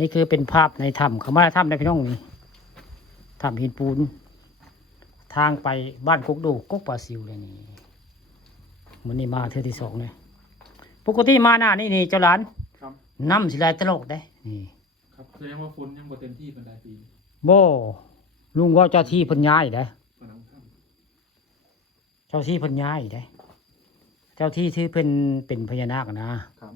นี่คือเป็นภาพในถ้ำเขามาถ้ำในพี่น้องนี่ถ้ำหินปูนทางไปบ้านกกดูกกปลาซิวเลยนี่มันนี่มาเทื่อที่สองเลยปกติมาหน้านี่เจ้าหลาน ครับ น้ำสิไหลตลอดได้นี่ ครับแสดงว่าฝนยังบ่เต็มที่เป็นรายปี บ่ลุงว่าเจ้าที่เพิ่นย้ายได้ ผนังถ้ เจ้าที่เพิ่นย้ายได้ เจ้าที่ที่เพิ่นเป็นพญานาคนะครับ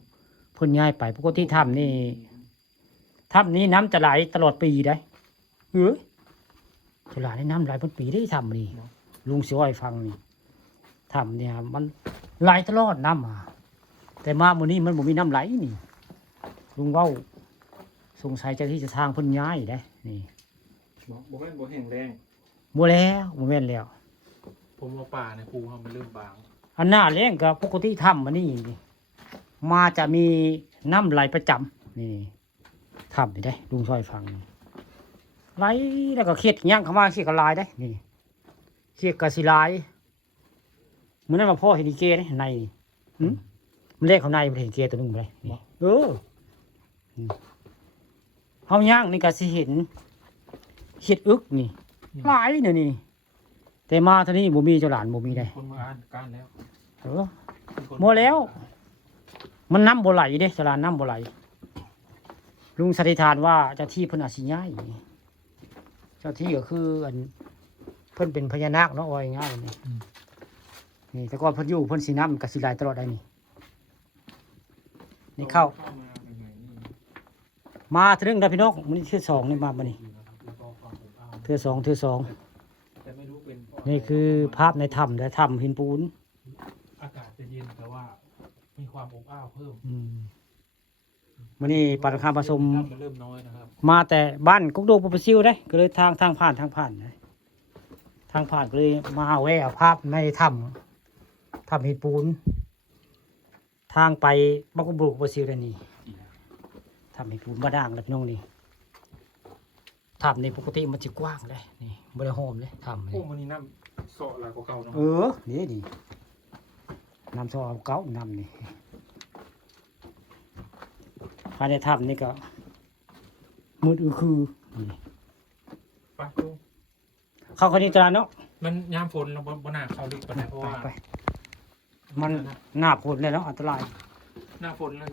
เพิ่นย้ายไปปกติถ้ำนี้น้ำจะไหลตลอดปีได้เฮ้ยจะไหลน้ำไหลเป็นปีได้ถ้ำนี่ลุงสิว่าให้ฟังนี่ถ้ำเนี่ยมันไหลตลอดน้ำมาแต่มามื้อนี้มันบ่มีน้ำไหลนี่ลุงเว้าสงสัยเจ้าที่จะทางเพิ่นย้ายได้นี่ บ่แม่นบ่แห้งแรง บ่แล้วบ่แม่นแล้ว ผมว่าป่าในภูเขามันเริ่มบาง อันหน้าแล้งก็ปกติถ้ำมันนี่มาจะมีน้ำไหลประจำนี่ถ้ำนี่ได้ลุงซอยฟังไหลแล้วก็เขียดย่างเข้ามาเขียดกระลายได้นี่เขียดกระสิลายมันนั่นมาพ่อเห็นอีเกได้ในนี่หึมันเลขเขาในมันเห็นเกตัวหนึงไปเลยนี่เฮาย่างนี่ก็สิเห็นเห็ดอึกนี่หลายเนี่ยนี่แต่มาเท่านี้บ่มีเจ้าหลานบ่มีได้ คนมาอ่านการแล้ว หมดแล้ว มันน้ำบ่ไหลเด้สลานน้ำบ่ไหลลุงสันนิษฐานว่าเจ้าที่เพิ่นอาจสิย้ายเจ้าที่ก็คืออันเพิ่นเป็นพญานาคเนาะว่าง่ายๆนี่แต่ก่อนเพิ่นอยู่เพิ่นสิน้ำก็สิไหลตลอดได้นี่เข้า มาใหม่ๆนี่ มาเทื่อนึงได้พี่น้องมื้อนี้เทื่อสองนี่มาบัดนี้ แล้วก็ความอบอ้าว เทื่อสองแต่ไม่รู้เป็นเพราะ นี่คือภาพในถ้ำและถ้ำหินปูน อากาศจะเย็นแต่ว่ามีความอบอ้าวเพิ่ม มื้อนี้ปฐมผสม น้ำมันเริ่มน้อยนะครับ มาแต่บ้านกุกโดกปะซิวได้ก็เลยทางผ่านนะทางผ่านก็เลยมาแวะภาพในถ้ำหินปูน ทางไปบ้านกุกโดกปะซิวได้นี่ถ้ำหินปูนบ้าด่างแล้วพี่น้องนี่ถ้ำนี่ปกติมันจะกว้างเลยนี่บริโภคเลยถ้ำ โอ้ นี่ มันนี่น้ำเสาะหลายกว่าเก่าเนาะ นี่น้ำซอเก้าน้ำนี่ภายในถ้ำนี่ก็มืดคือนี่ ไปดู เข้าคนนี้ตราเนาะ มันยามฝนเราบ่น่าเข้าลึกปานใดเพราะว่า ไปมันหน้าฝนเลยเนาะอันตราย หน้าฝนเลย